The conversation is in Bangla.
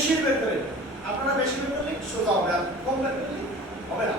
বেশির বের করেন, আপনারা বেশি বের করলে সোজা হবে, আর কম বের করলে হবে না।